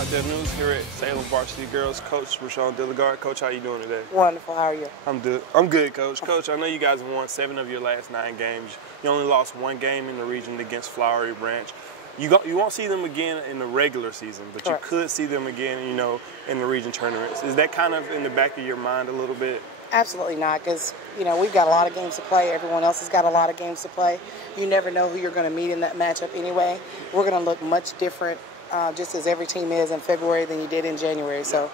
Rockdale News here at Salem Varsity Girls. Coach Dilligard. Coach, how you doing today? Wonderful. How are you? I'm good, Coach. Coach, I know you guys have won 7 of your last 9 games. You only lost 1 game in the region against Flowery Branch. You won't see them again in the regular season, but Correct. You could see them again, in the region tournaments. Is that kind of in the back of your mind a little bit? Absolutely not, because, we've got a lot of games to play. Everyone else has got a lot of games to play. You never know who you're going to meet in that matchup anyway. We're going to look much different, just as every team is in February than you did in January. So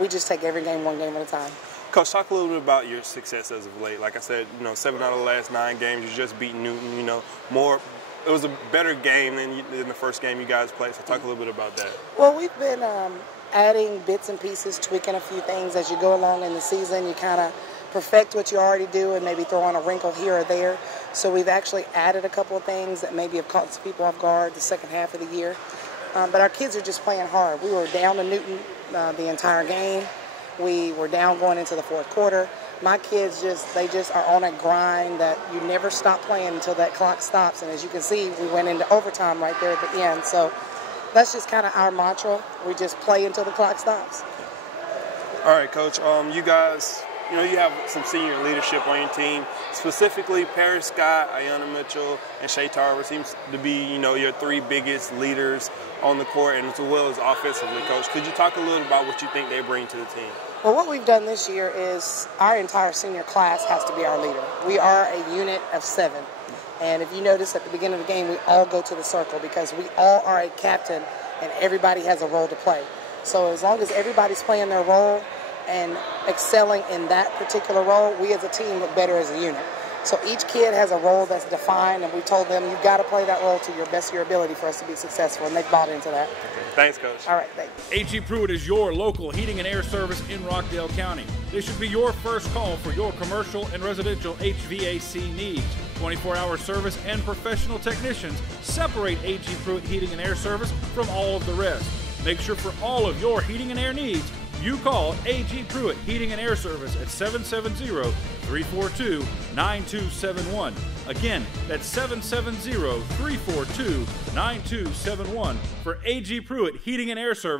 we just take every game 1 game at a time. Coach, talk a little bit about your success as of late. Like I said, 7 out of the last 9 games, you just beat Newton, It was a better game than the first game you guys played, so talk a little bit about that. Well, we've been adding bits and pieces, tweaking a few things as you go along in the season. You kind of perfect what you already do and maybe throw on a wrinkle here or there. So we've actually added a couple of things that maybe have caught some people off guard the second half of the year. But our kids are just playing hard. We were down to Newton the entire game. We were down going into the 4th quarter. My kids they are on a grind that you never stop playing until that clock stops. And as you can see, we went into overtime right there at the end. So that's just kind of our mantra. We just play until the clock stops. All right, Coach. You guys, you have some senior leadership on your team. Specifically, Paris Scott, Ayanna Mitchell, and Shay Tarver seems to be, your 3 biggest leaders on the court, and as well as offensively, Coach. Could you talk a little about what you think they bring to the team? Well, what we've done this year is our entire senior class has to be our leader. We are a unit of 7. And if you notice at the beginning of the game, we all go to the circle because we all are a captain and everybody has a role to play. So as long as everybody's playing their role and excelling in that particular role, we as a team look better as a unit. So each kid has a role that's defined, and we told them you've got to play that role to your best of your ability for us to be successful, and they've bought into that. Okay. Thanks, Coach. All right, thanks. A.G. Pruitt is your local heating and air service in Rockdale County. This should be your first call for your commercial and residential HVAC needs. 24-hour service and professional technicians separate A.G. Pruitt Heating and Air Service from all of the rest. Make sure for all of your heating and air needs, you call A.G. Pruitt Heating and Air Service at 770-342-9271. Again, that's 770-342-9271 for A.G. Pruitt Heating and Air Service.